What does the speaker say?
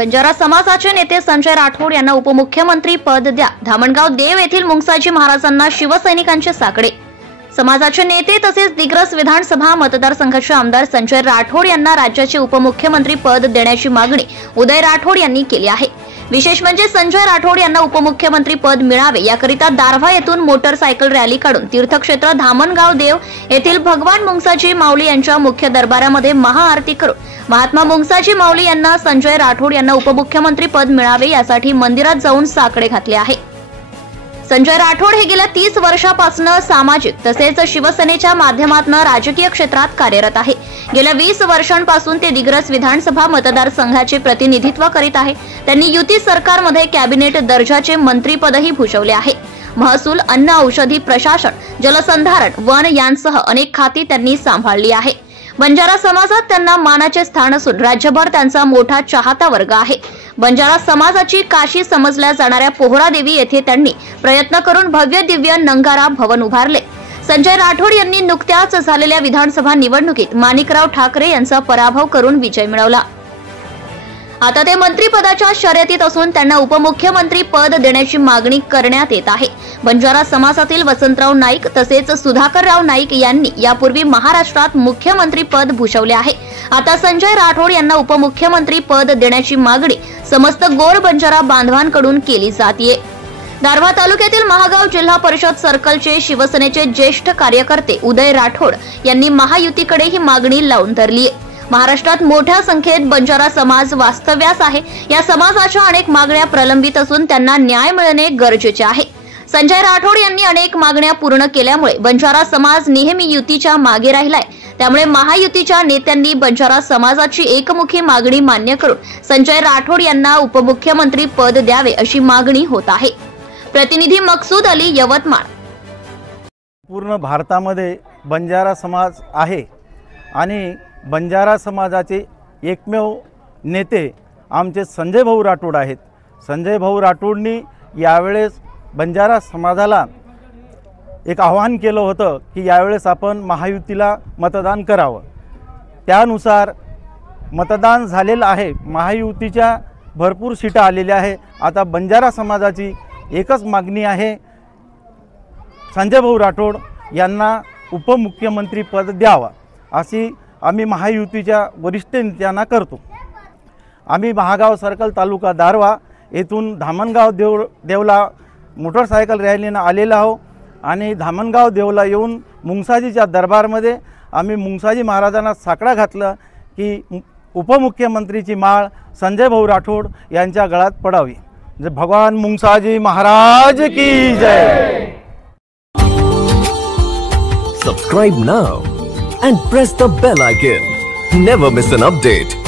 बंजारा समाजाचे नेते संजय राठोड यांना उपमुख्यमंत्री पद द्या। धामणगाव देव येथील मुंगसाजी महाराजांना शिवसैनिकांचे साकडे। समाजाचे नेते तसेच दिग्रस विधानसभा मतदारसंघाचे आमदार संजय राठोड यांना राज्याचे उपमुख्यमंत्री पद देण्याची मागणी उदय राठोड यांनी केली आहे। विशेष म्हणजे संजय राठोड यांना उपमुख्यमंत्री पद मिळावे याकरिता दारव्हा येथून मोटरसायकल रॅली काढून तीर्थक्षेत्र धामणगाव देव येथील भगवान मुंगसाजी माऊली यांच्या मुख्य दरबारामध्ये महाआरती करून महात्मा मुंगसाजी माऊली यांना संजय राठोड यांना उपमुख्यमंत्री पद मिळावे यासाठी मंदिरात जाऊन साकडे घातले आहे। संजय राठोड हे गेल्या 30 वर्षापासून सामाजिक तसेच शिवसेनेच्या माध्यमातून राजकीय क्षेत्रात कार्यरत आहे। गेल्या 20 वर्षांपासून ते दिग्रस विधानसभा मतदारसंघाचे प्रतिनिधित्व करीत आहे। त्यांनी युती सरकारमध्ये कॅबिनेट दर्जाचे मंत्रीपदही भूषवले आहे। महसूल, अन्न औषधी प्रशासन, जलसंधारण, वन यांसह अनेक खाती त्यांनी सांभाळली आहे। बंजारा समाजात त्यांना मानाचे स्थान असून राज्यभर त्यांचा मोठा चाहता वर्ग आहे। बंजारा समाजाची काशी समजल्या जाणाऱ्या पोहरादेवी येथे त्यांनी प्रयत्न करून भव्य दिव्य नंगारा भवन उभारले। संजय राठोड यांनी नुकत्याच झालेल्या विधानसभा निवडणुकीत माणिकराव ठाकरे यांचा पराभव करून विजय मिळवला। आता ते मंत्रिपदाच्या शर्यतीत असून त्यांना उपमुख्यमंत्री पद देण्याची मागणी करण्यात येत आहे। बंजारा समाजातील वसंतराव नाईक तसेच सुधाकरराव नाईक यांनी यापूर्वी महाराष्ट्रात मुख्यमंत्री पद भूषवले आहे। आता संजय राठोड यांना उपमुख्यमंत्री पद देण्याची मागणी समस्त गोर बंजारा बांधवांकडून केली जाते। दारव्हा तालुक्यातील महागाव जिल्हा परिषद सर्कलचे शिवसेनेचे ज्येष्ठ कार्यकर्ते उदय राठोड यांनी महायुतीकडे ही मागणी लावून धरली आहे। महाराष्ट्रात मोठ्या संख्येत बंजारा समाज वास्तव्यास आहे। या समाजाच्या अनेक मागण्या प्रलंबित असून त्यांना न्याय मिळणे गरजेचे आहे। संजय राठोड यांनी अनेक मागण्या पूर्ण केल्यामुळे बंजारा समाज नेहमी युतीच्या मागे राहिलाय। त्यामुळे महायुतीच्या नेत्यांनी बंजारा समाजाची एकमुखी मागणी मान्य करून संजय राठोड यांना उपमुख्यमंत्री पद द्यावे अशी मागणी होत आहे। प्रतिनिधी मकसूद अली, यवतमाळ। पूर्ण भारतामध्ये बंजारा समाज आहे आणि बंजारा समाजाचे एकमेव नेते आमचे संजय भाऊ राठोड आहेत। संजय भाऊ राठोडनी यावेळेस बंजारा समाजाला एक आव्हान केलं होतं की यावेळेस आपण महायुतीला मतदान करावं। त्यानुसार मतदान झालेलं आहे। महायुतीच्या भरपूर सीटा आलेल्या आहे। आता बंजारा समाजाची एकच मागणी आहे, संजय भाऊ राठोड यांना उपमुख्यमंत्री पद द्यावा अशी आम्ही महायुतीच्या वरिष्ठ नेत्यांना करतो। आम्ही महागाव सर्कल तालुका दारव्हा येथून धामणगाव देवला मोटरसायकल रॅलीनं आलेला आहोत आणि धामणगाव देवला येऊन मुंगसाजीच्या दरबारमध्ये आम्ही मुंगसाजी महाराजांना साकडा घातलं की उपमुख्यमंत्रीची माळ संजय भाऊ राठोड यांच्या गळ्यात पडावी। जय भगवान मुंगसाजी महाराज की जय। Subscribe now and press the bell icon. Never miss an update.